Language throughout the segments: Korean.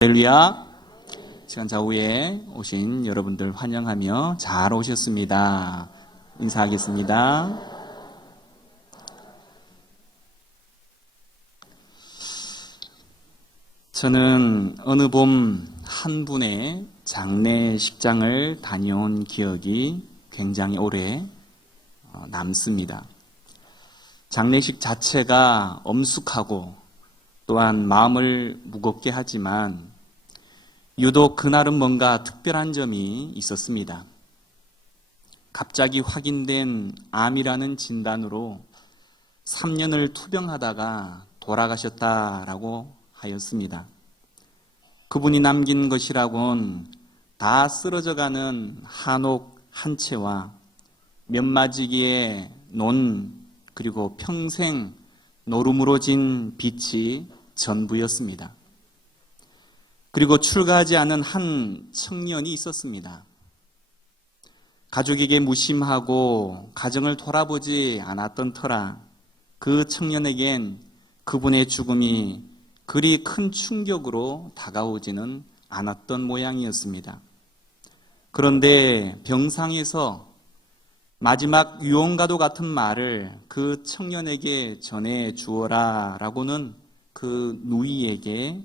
할렐루야. 시간 좌우에 오신 여러분들 환영하며 잘 오셨습니다. 인사하겠습니다. 저는 어느 봄 한 분의 장례식장을 다녀온 기억이 굉장히 오래 남습니다. 장례식 자체가 엄숙하고 또한 마음을 무겁게 하지만 유독 그날은 뭔가 특별한 점이 있었습니다. 갑자기 확인된 암이라는 진단으로 3년을 투병하다가 돌아가셨다라고 하였습니다. 그분이 남긴 것이라곤 다 쓰러져가는 한옥 한 채와 몇 마지기의 논 그리고 평생 노름으로 진 빚이 전부였습니다. 그리고 출가하지 않은 한 청년이 있었습니다. 가족에게 무심하고 가정을 돌아보지 않았던 터라 그 청년에겐 그분의 죽음이 그리 큰 충격으로 다가오지는 않았던 모양이었습니다. 그런데 병상에서 마지막 유언과도 같은 말을 그 청년에게 전해 주어라 라고는 그 누이에게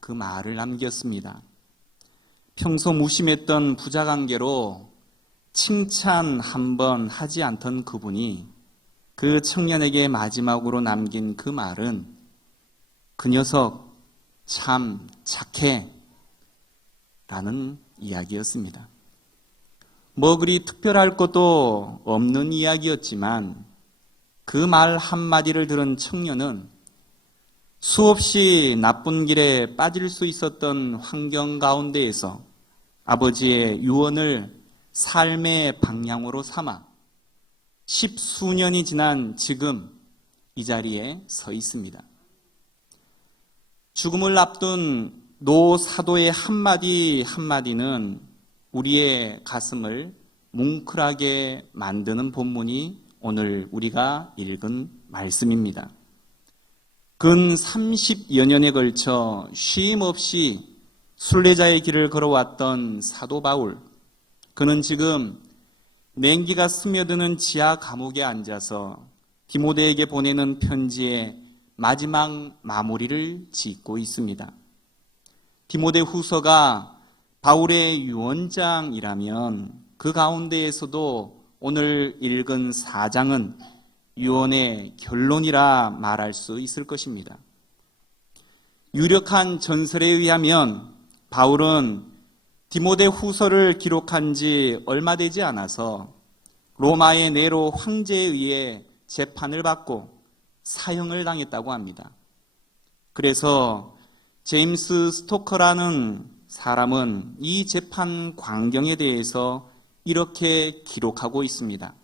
그 말을 남겼습니다. 평소 무심했던 부자관계로 칭찬 한 번 하지 않던 그분이 그 청년에게 마지막으로 남긴 그 말은 그 녀석 참 착해 라는 이야기였습니다. 뭐 그리 특별할 것도 없는 이야기였지만 그 말 한마디를 들은 청년은 수없이 나쁜 길에 빠질 수 있었던 환경 가운데에서 아버지의 유언을 삶의 방향으로 삼아 10수년이 지난 지금 이 자리에 서 있습니다. 죽음을 앞둔 노 사도의 한마디 한마디는 우리의 가슴을 뭉클하게 만드는 본문이 오늘 우리가 읽은 말씀입니다. 근 30여 년에 걸쳐 쉼 없이 순례자의 길을 걸어왔던 사도 바울, 그는 지금 냉기가 스며드는 지하 감옥에 앉아서 디모데에게 보내는 편지의 마지막 마무리를 짓고 있습니다. 디모데 후서가 바울의 유언장이라면 그 가운데에서도 오늘 읽은 4장은 유언의 결론이라 말할 수 있을 것입니다. 유력한 전설에 의하면 바울은 디모데 후서를 기록한 지 얼마 되지 않아서 로마의 네로 황제에 의해 재판을 받고 사형을 당했다고 합니다. 그래서 제임스 스토커라는 사람은 이 재판 광경에 대해서 이렇게 기록하고 있습니다.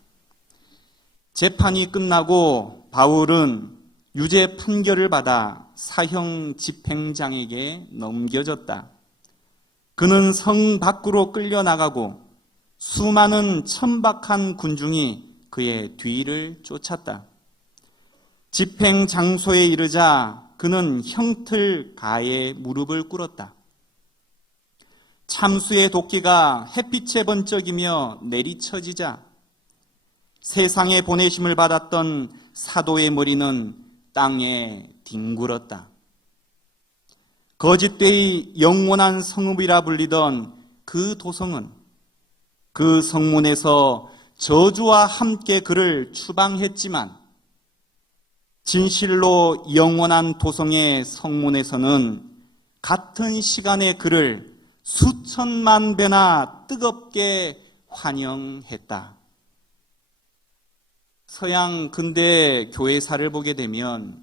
재판이 끝나고 바울은 유죄 판결을 받아 사형 집행장에게 넘겨졌다. 그는 성 밖으로 끌려나가고 수많은 천박한 군중이 그의 뒤를 쫓았다. 집행 장소에 이르자 그는 형틀 가에 무릎을 꿇었다. 참수의 도끼가 햇빛에 번쩍이며 내리쳐지자 세상에 보내심을 받았던 사도의 머리는 땅에 뒹굴었다. 거짓되이 영원한 성읍이라 불리던 그 도성은 그 성문에서 저주와 함께 그를 추방했지만 진실로 영원한 도성의 성문에서는 같은 시간에 그를 수천만 배나 뜨겁게 환영했다. 서양 근대 교회사를 보게 되면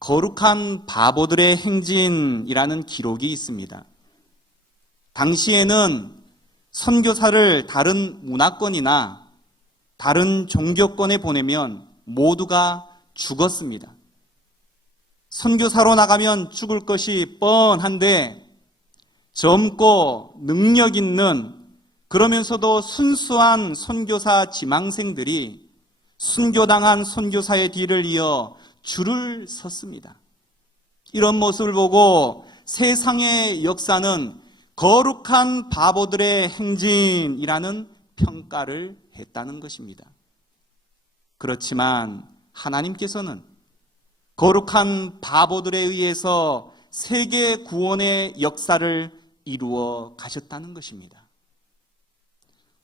거룩한 바보들의 행진이라는 기록이 있습니다. 당시에는 선교사를 다른 문화권이나 다른 종교권에 보내면 모두가 죽었습니다. 선교사로 나가면 죽을 것이 뻔한데 젊고 능력 있는 그러면서도 순수한 선교사 지망생들이 순교당한 선교사의 뒤를 이어 줄을 섰습니다. 이런 모습을 보고 세상의 역사는 거룩한 바보들의 행진이라는 평가를 했다는 것입니다. 그렇지만 하나님께서는 거룩한 바보들에 의해서 세계 구원의 역사를 이루어 가셨다는 것입니다.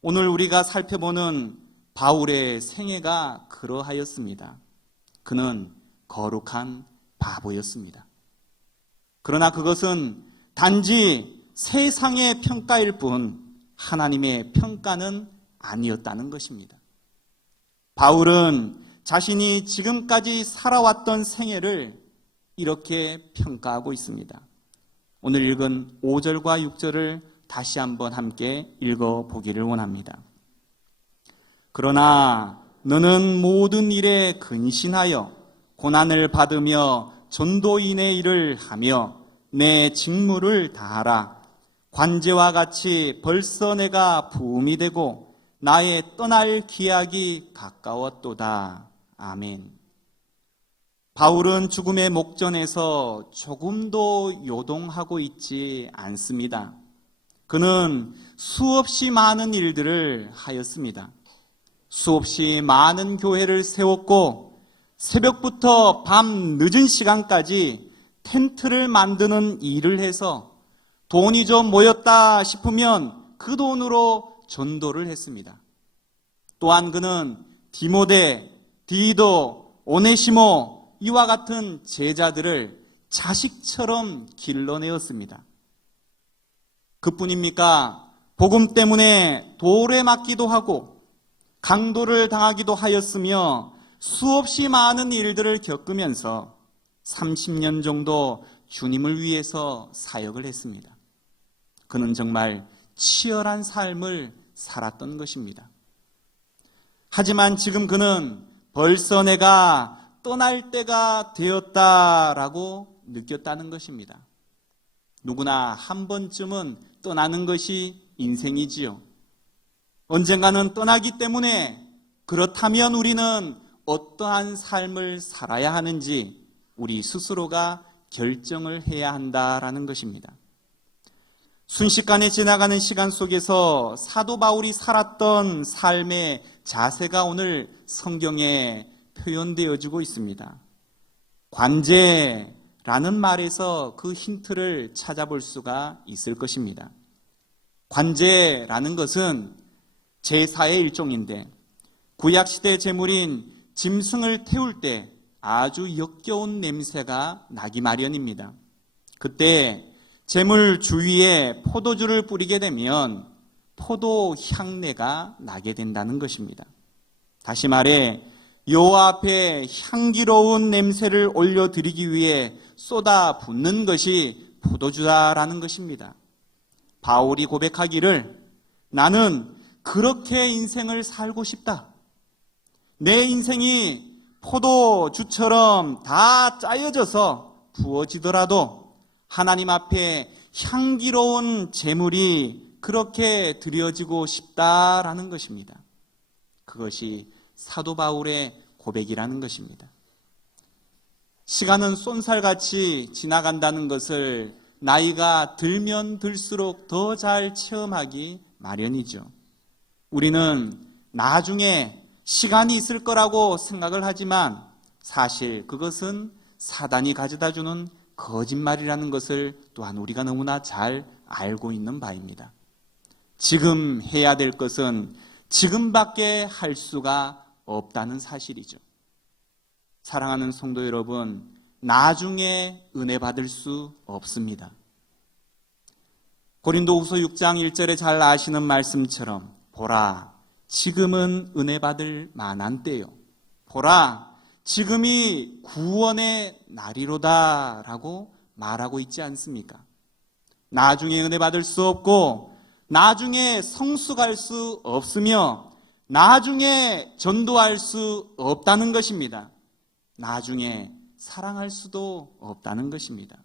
오늘 우리가 살펴보는 바울의 생애가 그러하였습니다. 그는 거룩한 바보였습니다. 그러나 그것은 단지 세상의 평가일 뿐 하나님의 평가는 아니었다는 것입니다. 바울은 자신이 지금까지 살아왔던 생애를 이렇게 평가하고 있습니다. 오늘 읽은 5절과 6절을 다시 한번 함께 읽어보기를 원합니다. 그러나 너는 모든 일에 근신하여 고난을 받으며 전도인의 일을 하며 내 직무를 다하라. 관제와 같이 벌써 내가 부음이 되고 나의 떠날 기약이 가까웠도다. 아멘. 바울은 죽음의 목전에서 조금도 요동하고 있지 않습니다. 그는 수없이 많은 일들을 하였습니다. 수없이 많은 교회를 세웠고 새벽부터 밤 늦은 시간까지 텐트를 만드는 일을 해서 돈이 좀 모였다 싶으면 그 돈으로 전도를 했습니다. 또한 그는 디모데, 디도, 오네시모 이와 같은 제자들을 자식처럼 길러내었습니다. 그뿐입니까? 복음 때문에 돌에 맞기도 하고 강도를 당하기도 하였으며 수없이 많은 일들을 겪으면서 30년 정도 주님을 위해서 사역을 했습니다. 그는 정말 치열한 삶을 살았던 것입니다. 하지만 지금 그는 벌써 내가 떠날 때가 되었다라고 느꼈다는 것입니다. 누구나 한 번쯤은 떠나는 것이 인생이지요. 언젠가는 떠나기 때문에 그렇다면 우리는 어떠한 삶을 살아야 하는지 우리 스스로가 결정을 해야 한다라는 것입니다. 순식간에 지나가는 시간 속에서 사도 바울이 살았던 삶의 자세가 오늘 성경에 표현되어지고 있습니다. 관제라는 말에서 그 힌트를 찾아볼 수가 있을 것입니다. 관제라는 것은 제사의 일종인데 구약시대 제물인 짐승을 태울 때 아주 역겨운 냄새가 나기 마련입니다. 그때 제물 주위에 포도주를 뿌리게 되면 포도 향내가 나게 된다는 것입니다. 다시 말해 여호와 앞에 향기로운 냄새를 올려드리기 위해 쏟아붓는 것이 포도주다라는 것입니다. 바울이 고백하기를 나는 그렇게 인생을 살고 싶다. 내 인생이 포도주처럼 다 짜여져서 부어지더라도 하나님 앞에 향기로운 제물이 그렇게 드려지고 싶다라는 것입니다. 그것이 사도 바울의 고백이라는 것입니다. 시간은 쏜살같이 지나간다는 것을 나이가 들면 들수록 더 잘 체험하기 마련이죠. 우리는 나중에 시간이 있을 거라고 생각을 하지만 사실 그것은 사단이 가져다주는 거짓말이라는 것을 또한 우리가 너무나 잘 알고 있는 바입니다. 지금 해야 될 것은 지금밖에 할 수가 없다는 사실이죠. 사랑하는 성도 여러분, 나중에 은혜 받을 수 없습니다. 고린도후서 6장 1절에 잘 아시는 말씀처럼 보라, 지금은 은혜 받을 만한 때요. 보라, 지금이 구원의 날이로다 라고 말하고 있지 않습니까? 나중에 은혜 받을 수 없고 나중에 성숙할 수 없으며 나중에 전도할 수 없다는 것입니다. 나중에 사랑할 수도 없다는 것입니다.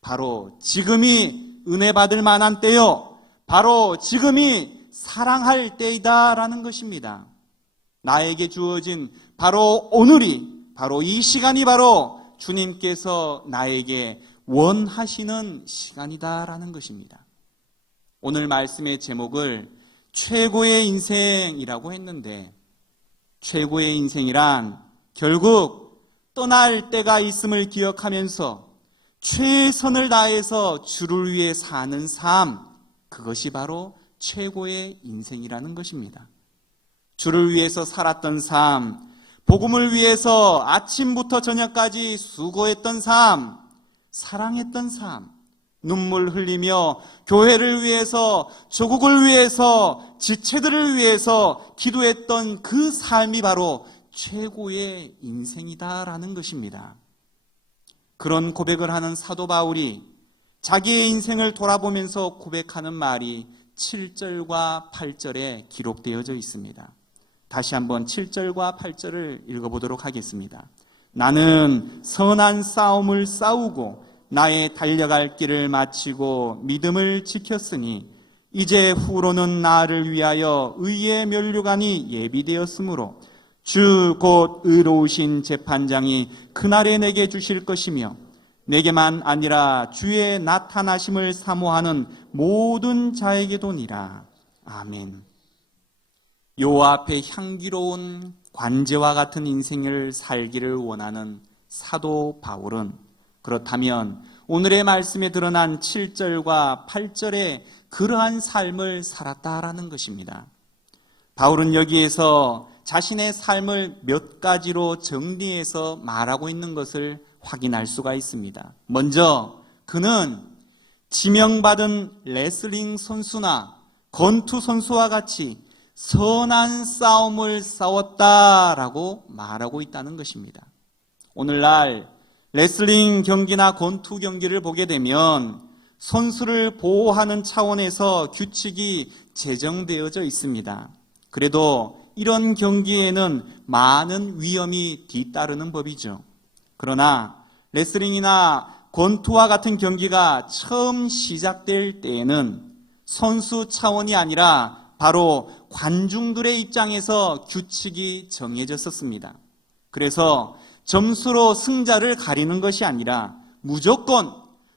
바로 지금이 은혜 받을 만한 때요. 바로 지금이 사랑할 때이다라는 것입니다. 나에게 주어진 바로 오늘이, 바로 이 시간이 바로 주님께서 나에게 원하시는 시간이다라는 것입니다. 오늘 말씀의 제목을 최고의 인생이라고 했는데, 최고의 인생이란 결국 떠날 때가 있음을 기억하면서 최선을 다해서 주를 위해 사는 삶, 그것이 바로 최고의 인생이라는 것입니다. 주를 위해서 살았던 삶, 복음을 위해서 아침부터 저녁까지 수고했던 삶, 사랑했던 삶, 눈물 흘리며 교회를 위해서, 조국을 위해서, 지체들을 위해서 기도했던 그 삶이 바로 최고의 인생이다라는 것입니다. 그런 고백을 하는 사도 바울이 자기의 인생을 돌아보면서 고백하는 말이 7절과 8절에 기록되어져 있습니다. 다시 한번 7절과 8절을 읽어보도록 하겠습니다. 나는 선한 싸움을 싸우고 나의 달려갈 길을 마치고 믿음을 지켰으니 이제 후로는 나를 위하여 의의 면류관이 예비되었으므로 주 곧 의로우신 재판장이 그날에 내게 주실 것이며 내게만 아니라 주의 나타나심을 사모하는 모든 자에게도니라. 아멘. 여호와 앞에 향기로운 관제와 같은 인생을 살기를 원하는 사도 바울은 그렇다면 오늘의 말씀에 드러난 7절과 8절에 그러한 삶을 살았다라는 것입니다. 바울은 여기에서 자신의 삶을 몇 가지로 정리해서 말하고 있는 것을 확인할 수가 있습니다. 먼저 그는 지명받은 레슬링 선수나 권투 선수와 같이 선한 싸움을 싸웠다라고 말하고 있다는 것입니다. 오늘날 레슬링 경기나 권투 경기를 보게 되면 선수를 보호하는 차원에서 규칙이 제정되어져 있습니다. 그래도 이런 경기에는 많은 위험이 뒤따르는 법이죠. 그러나 레슬링이나 권투와 같은 경기가 처음 시작될 때에는 선수 차원이 아니라 바로 관중들의 입장에서 규칙이 정해졌었습니다. 그래서 점수로 승자를 가리는 것이 아니라 무조건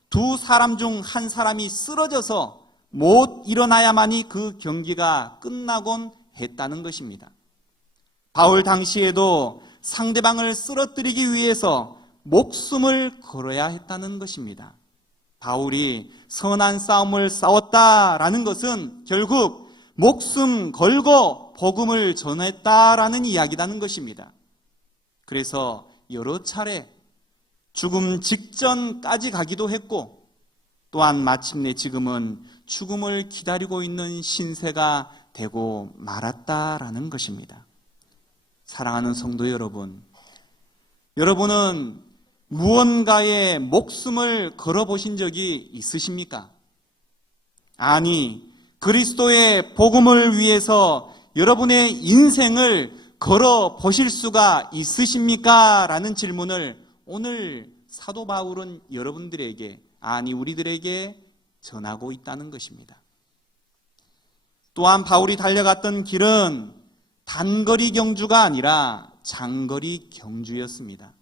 두 사람 중 한 사람이 쓰러져서 못 일어나야만이 그 경기가 끝나곤 했다는 것입니다. 바울 당시에도 상대방을 쓰러뜨리기 위해서 목숨을 걸어야 했다는 것입니다. 바울이 선한 싸움을 싸웠다라는 것은 결국 목숨 걸고 복음을 전했다라는 이야기라는 것입니다. 그래서 여러 차례 죽음 직전까지 가기도 했고 또한 마침내 지금은 죽음을 기다리고 있는 신세가 되고 말았다라는 것입니다. 사랑하는 성도 여러분, 여러분은 무언가에 목숨을 걸어보신 적이 있으십니까? 아니, 그리스도의 복음을 위해서 여러분의 인생을 걸어보실 수가 있으십니까? 라는 질문을 오늘 사도 바울은 여러분들에게, 아니 우리들에게 전하고 있다는 것입니다. 또한 바울이 달려갔던 길은 단거리 경주가 아니라 장거리 경주였습니다.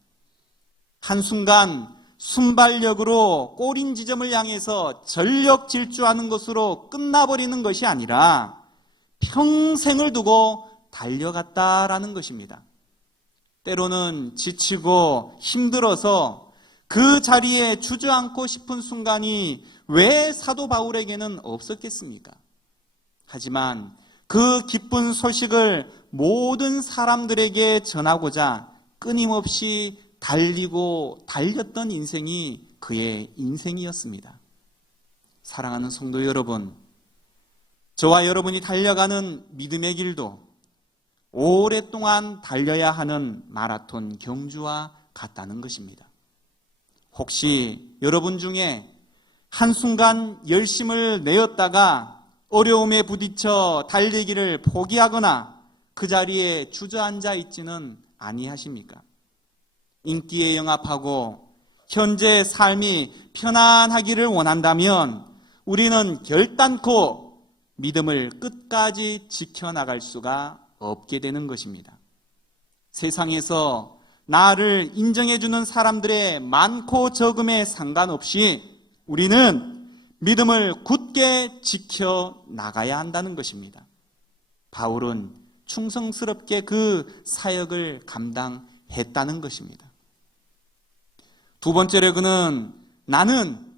한순간 순발력으로 골인 지점을 향해서 전력 질주하는 것으로 끝나버리는 것이 아니라 평생을 두고 달려갔다라는 것입니다. 때로는 지치고 힘들어서 그 자리에 주저앉고 싶은 순간이 왜 사도 바울에게는 없었겠습니까? 하지만 그 기쁜 소식을 모든 사람들에게 전하고자 끊임없이 달리고 달렸던 인생이 그의 인생이었습니다. 사랑하는 성도 여러분, 저와 여러분이 달려가는 믿음의 길도 오랫동안 달려야 하는 마라톤 경주와 같다는 것입니다. 혹시 여러분 중에 한순간 열심을 내었다가 어려움에 부딪혀 달리기를 포기하거나 그 자리에 주저앉아 있지는 아니하십니까? 인기에 영합하고 현재 삶이 편안하기를 원한다면 우리는 결단코 믿음을 끝까지 지켜나갈 수가 없게 되는 것입니다. 세상에서 나를 인정해주는 사람들의 많고 적음에 상관없이 우리는 믿음을 굳게 지켜 나가야 한다는 것입니다. 바울은 충성스럽게 그 사역을 감당했다는 것입니다. 두 번째로 그는 나는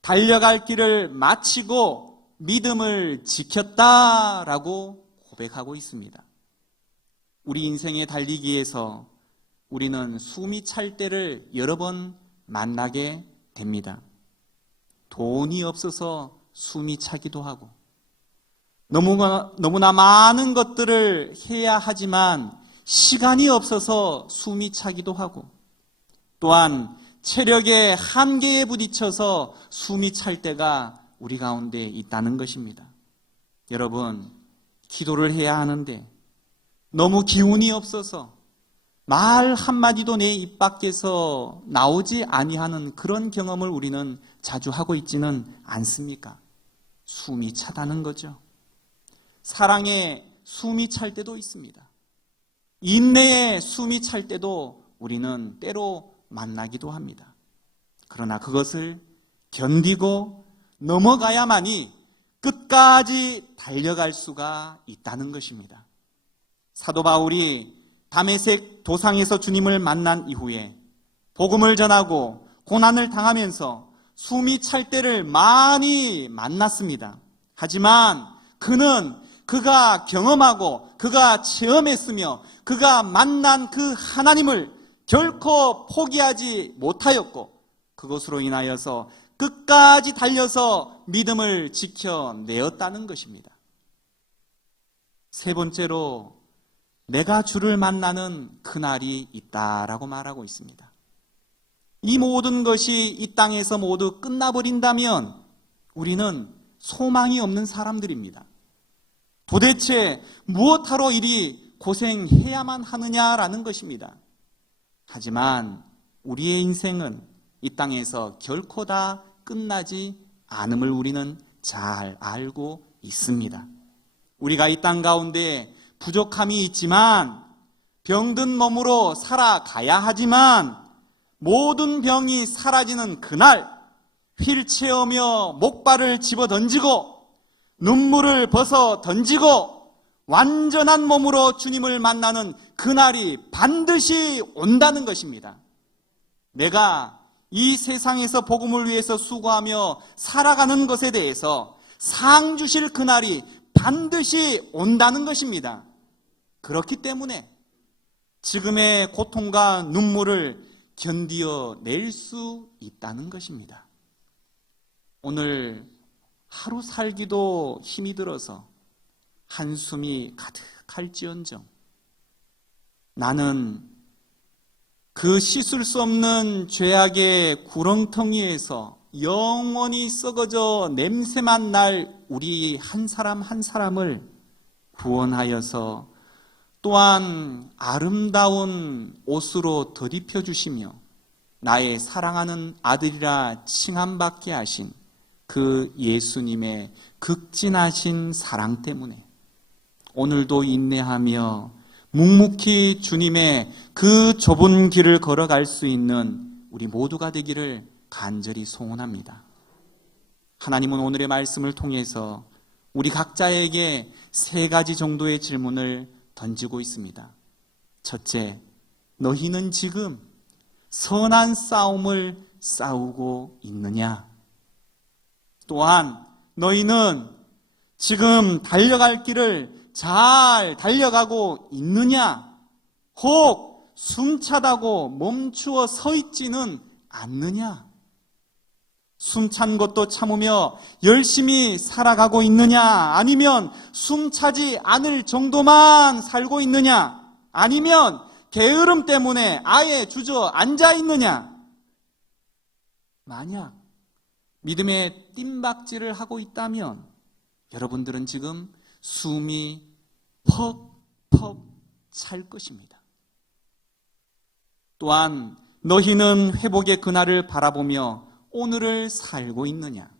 달려갈 길을 마치고 믿음을 지켰다라고 고백하고 있습니다. 우리 인생의 달리기에서 우리는 숨이 찰 때를 여러 번 만나게 됩니다. 돈이 없어서 숨이 차기도 하고 너무나 많은 것들을 해야 하지만 시간이 없어서 숨이 차기도 하고 또한 체력의 한계에 부딪혀서 숨이 찰 때가 우리 가운데 있다는 것입니다. 여러분, 기도를 해야 하는데 너무 기운이 없어서 말 한마디도 내 입 밖에서 나오지 아니하는 그런 경험을 우리는 자주 하고 있지는 않습니까? 숨이 차다는 거죠. 사랑에 숨이 찰 때도 있습니다. 인내에 숨이 찰 때도 우리는 때로 만나기도 합니다. 그러나 그것을 견디고 넘어가야만이 끝까지 달려갈 수가 있다는 것입니다. 사도 바울이 다메섹 도상에서 주님을 만난 이후에 복음을 전하고 고난을 당하면서 숨이 찰 때를 많이 만났습니다. 하지만 그는 그가 경험하고 그가 체험했으며 그가 만난 그 하나님을 결코 포기하지 못하였고 그것으로 인하여서 끝까지 달려서 믿음을 지켜내었다는 것입니다. 세 번째로 내가 주를 만나는 그날이 있다라고 말하고 있습니다. 이 모든 것이 이 땅에서 모두 끝나버린다면 우리는 소망이 없는 사람들입니다. 도대체 무엇하러 이리 고생해야만 하느냐라는 것입니다. 하지만 우리의 인생은 이 땅에서 결코 다 끝나지 않음을 우리는 잘 알고 있습니다. 우리가 이 땅 가운데 부족함이 있지만 병든 몸으로 살아가야 하지만 모든 병이 사라지는 그날 휠체어며 목발을 집어 던지고 눈물을 벗어 던지고 완전한 몸으로 주님을 만나는 그날이 반드시 온다는 것입니다. 내가 이 세상에서 복음을 위해서 수고하며 살아가는 것에 대해서 상 주실 그날이 반드시 온다는 것입니다. 그렇기 때문에 지금의 고통과 눈물을 견디어낼 수 있다는 것입니다. 오늘 하루 살기도 힘이 들어서 한숨이 가득할지언정 나는 그 씻을 수 없는 죄악의 구렁텅이에서 영원히 썩어져 냄새만 날 우리 한 사람 한 사람을 구원하여서 또한 아름다운 옷으로 덧입혀 주시며 나의 사랑하는 아들이라 칭함받게 하신 그 예수님의 극진하신 사랑 때문에 오늘도 인내하며 묵묵히 주님의 그 좁은 길을 걸어갈 수 있는 우리 모두가 되기를 간절히 소원합니다. 하나님은 오늘의 말씀을 통해서 우리 각자에게 세 가지 정도의 질문을 던지고 있습니다. 첫째, 너희는 지금 선한 싸움을 싸우고 있느냐? 또한 너희는 지금 달려갈 길을 잘 달려가고 있느냐? 혹 숨차다고 멈추어 서 있지는 않느냐? 숨찬 것도 참으며 열심히 살아가고 있느냐? 아니면 숨차지 않을 정도만 살고 있느냐? 아니면 게으름 때문에 아예 주저앉아 있느냐? 만약 믿음의 뜀박질을 하고 있다면 여러분들은 지금 숨이 퍽퍽 찰 것입니다. 또한 너희는 회복의 그날을 바라보며 오늘을 살고 있느냐?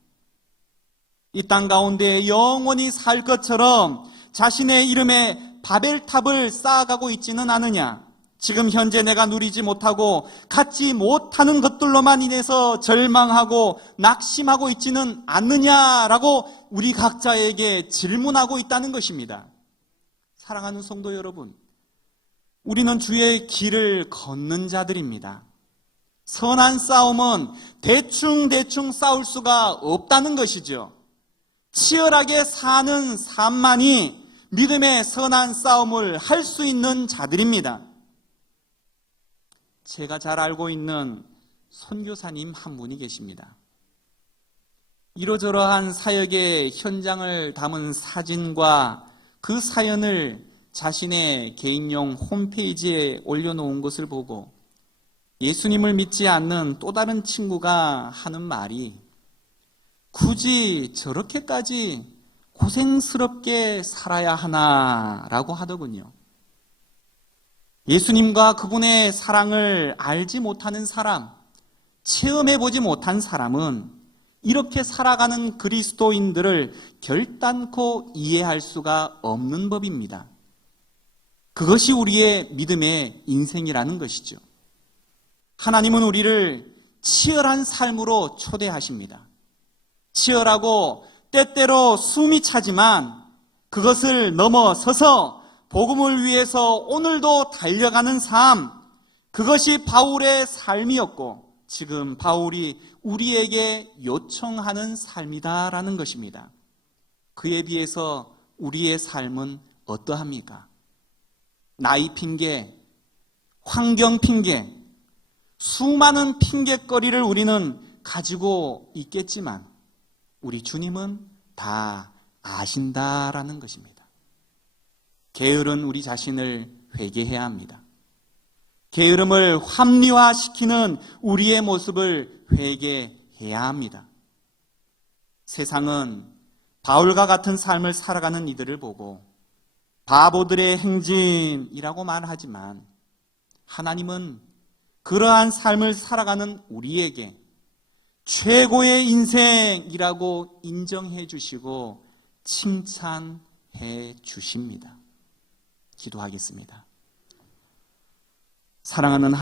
이 땅 가운데 영원히 살 것처럼 자신의 이름에 바벨탑을 쌓아가고 있지는 않으냐? 지금 현재 내가 누리지 못하고 갖지 못하는 것들로만 인해서 절망하고 낙심하고 있지는 않느냐라고 우리 각자에게 질문하고 있다는 것입니다. 사랑하는 성도 여러분, 우리는 주의 길을 걷는 자들입니다. 선한 싸움은 대충 싸울 수가 없다는 것이죠. 치열하게 사는 삶만이 믿음의 선한 싸움을 할 수 있는 자들입니다. 제가 잘 알고 있는 선교사님 한 분이 계십니다. 이러저러한 사역의 현장을 담은 사진과 그 사연을 자신의 개인용 홈페이지에 올려놓은 것을 보고 예수님을 믿지 않는 또 다른 친구가 하는 말이 굳이 저렇게까지 고생스럽게 살아야 하나라고 하더군요. 예수님과 그분의 사랑을 알지 못하는 사람, 체험해보지 못한 사람은 이렇게 살아가는 그리스도인들을 결단코 이해할 수가 없는 법입니다. 그것이 우리의 믿음의 인생이라는 것이죠. 하나님은 우리를 치열한 삶으로 초대하십니다. 치열하고 때때로 숨이 차지만 그것을 넘어서서 복음을 위해서 오늘도 달려가는 삶, 그것이 바울의 삶이었고 지금 바울이 우리에게 요청하는 삶이다라는 것입니다. 그에 비해서 우리의 삶은 어떠합니까? 나이 핑계, 환경 핑계, 수많은 핑계거리를 우리는 가지고 있겠지만 우리 주님은 다 아신다라는 것입니다. 게으른 우리 자신을 회개해야 합니다. 게으름을 합리화시키는 우리의 모습을 회개해야 합니다. 세상은 바울과 같은 삶을 살아가는 이들을 보고 바보들의 행진이라고 말하지만 하나님은 그러한 삶을 살아가는 우리에게 최고의 인생이라고 인정해 주시고 칭찬해 주십니다. 기도하겠습니다. 사랑하는